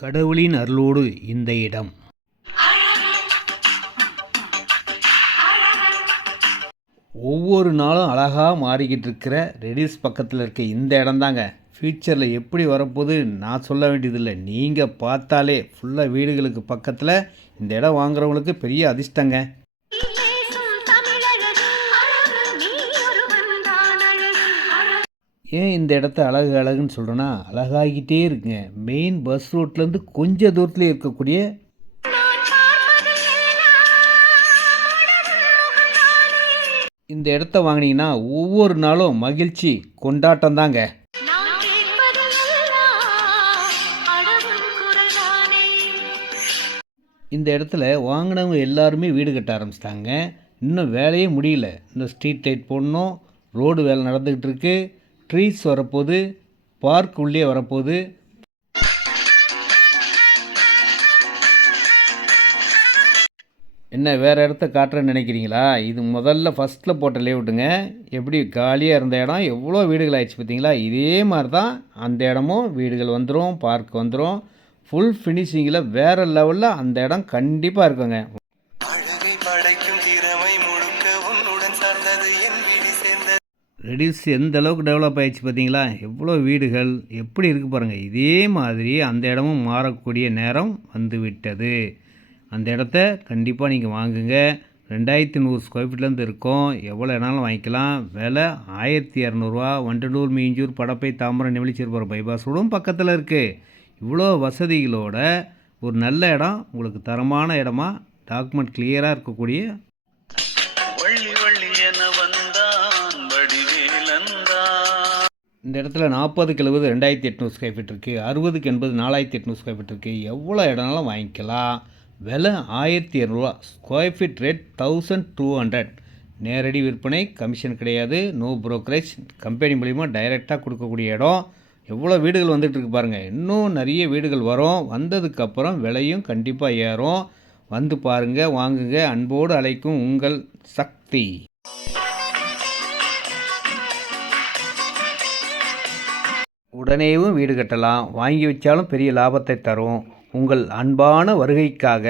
கடவுளின் அருளோடு இந்த இடம் ஒவ்வொரு நாளும் அழகாக மாறிக்கிட்டு இருக்கிற ரெடில்ஸ் பக்கத்தில் இருக்க இந்த இடம் தாங்க. ஃப்யூச்சரில் எப்படி வரப்போகுது நான் சொல்ல வேண்டியதில்லை, நீங்கள் பார்த்தாலே ஃபுல்லாக வீடுகளுக்கு பக்கத்தில் இந்த இடம் வாங்குறவங்களுக்கு பெரிய அதிர்ஷ்டங்க. ஏன் இந்த இடத்த அழகு அழகுன்னு சொல்கிறேன்னா, அழகாகிட்டே இருக்குங்க. மெயின் பஸ் ரோட்லேருந்து கொஞ்சம் தூரத்தில் இருக்கக்கூடிய இந்த இடத்த வாங்கினீங்கன்னா ஒவ்வொரு நாளும் மகிழ்ச்சி கொண்டாட்டம் தாங்க. இந்த இடத்துல வாங்கினவங்க எல்லாருமே வீடு கட்ட ஆரம்பிச்சிட்டாங்க. இன்னும் வேலையே முடியல. இன்னும் ஸ்ட்ரீட் லைட் போடணும், ரோடு வேலை நடந்துக்கிட்டு இருக்கு, ட்ரீஸ் வரப்போகுது, பார்க் உள்ளே வரப்போகுது. என்ன வேறு இடத்த காட்டுறேன்னு நினைக்கிறீங்களா? இது முதல்ல ஃபஸ்ட்டில் போட்ட லேஅவுட்டுங்க. எப்படி காலியாக இருந்த இடம் எவ்வளோ வீடுகள் ஆயிடுச்சு பார்த்தீங்களா? இதே மாதிரி தான் அந்த இடமும் வீடுகள் வந்துடும், பார்க் வந்துடும். ஃபுல் ஃபினிஷிங்கில் வேறு லெவலில் அந்த இடம் கண்டிப்பாக இருக்குங்க. ரெடில்ஸ் எந்த அளவுக்கு டெவலப் ஆகிடுச்சு பார்த்தீங்களா? எவ்வளோ வீடுகள் எப்படி இருக்குது பாருங்கள். இதே மாதிரி அந்த இடமும் மாறக்கூடிய நேரம் வந்து விட்டது. அந்த இடத்த கண்டிப்பாக நீங்கள் வாங்குங்க. 2100 ஸ்கொயர் ஃபீட்லேருந்து இருக்கும். எவ்வளோ வேணாலும் வாங்கிக்கலாம். விலை 1200 வண்டலூர், மீஞ்சூர், படப்பை, தாம்பரம், நெமிலிச்சேர்புரம் பைபாஸ் ரோடும் பக்கத்தில் இருக்குது. இவ்வளோ வசதிகளோட ஒரு நல்ல இடம், உங்களுக்கு தரமான இடமா, டாக்குமெண்ட் கிளியராக இருக்கக்கூடிய இந்த இடத்துல 40க்கு 70 2800 ஸ்கொயர் ஃபீட் இருக்குது. 60க்கு 80 4800 ஸ்கொயர் ஃபீட் இருக்குது. எவ்வளோ இடம்னாலும் வாங்கிக்கலாம். விலை 1200 ஸ்கொயர் ஃபீட், ரேட் 1200. நேரடி விற்பனை, கமிஷன் கிடையாது, நோ ப்ரோக்கரேஜ். கம்பெனி மூலிமா டைரெக்டாக கொடுக்கக்கூடிய இடம். எவ்வளோ வீடுகள் வந்துட்டு இருக்கு பாருங்கள். இன்னும் நிறைய வீடுகள் வரும். வந்ததுக்கப்புறம் விலையும் கண்டிப்பாக ஏறும். வந்து பாருங்கள், வாங்குங்க. அன்போடு அழைக்கும் உங்கள் சக்தி. உடனேயும் வீடு கட்டலாம், வாங்கி வச்சாலும் பெரிய லாபத்தை தரும். உங்கள் அன்பான வருகைக்காக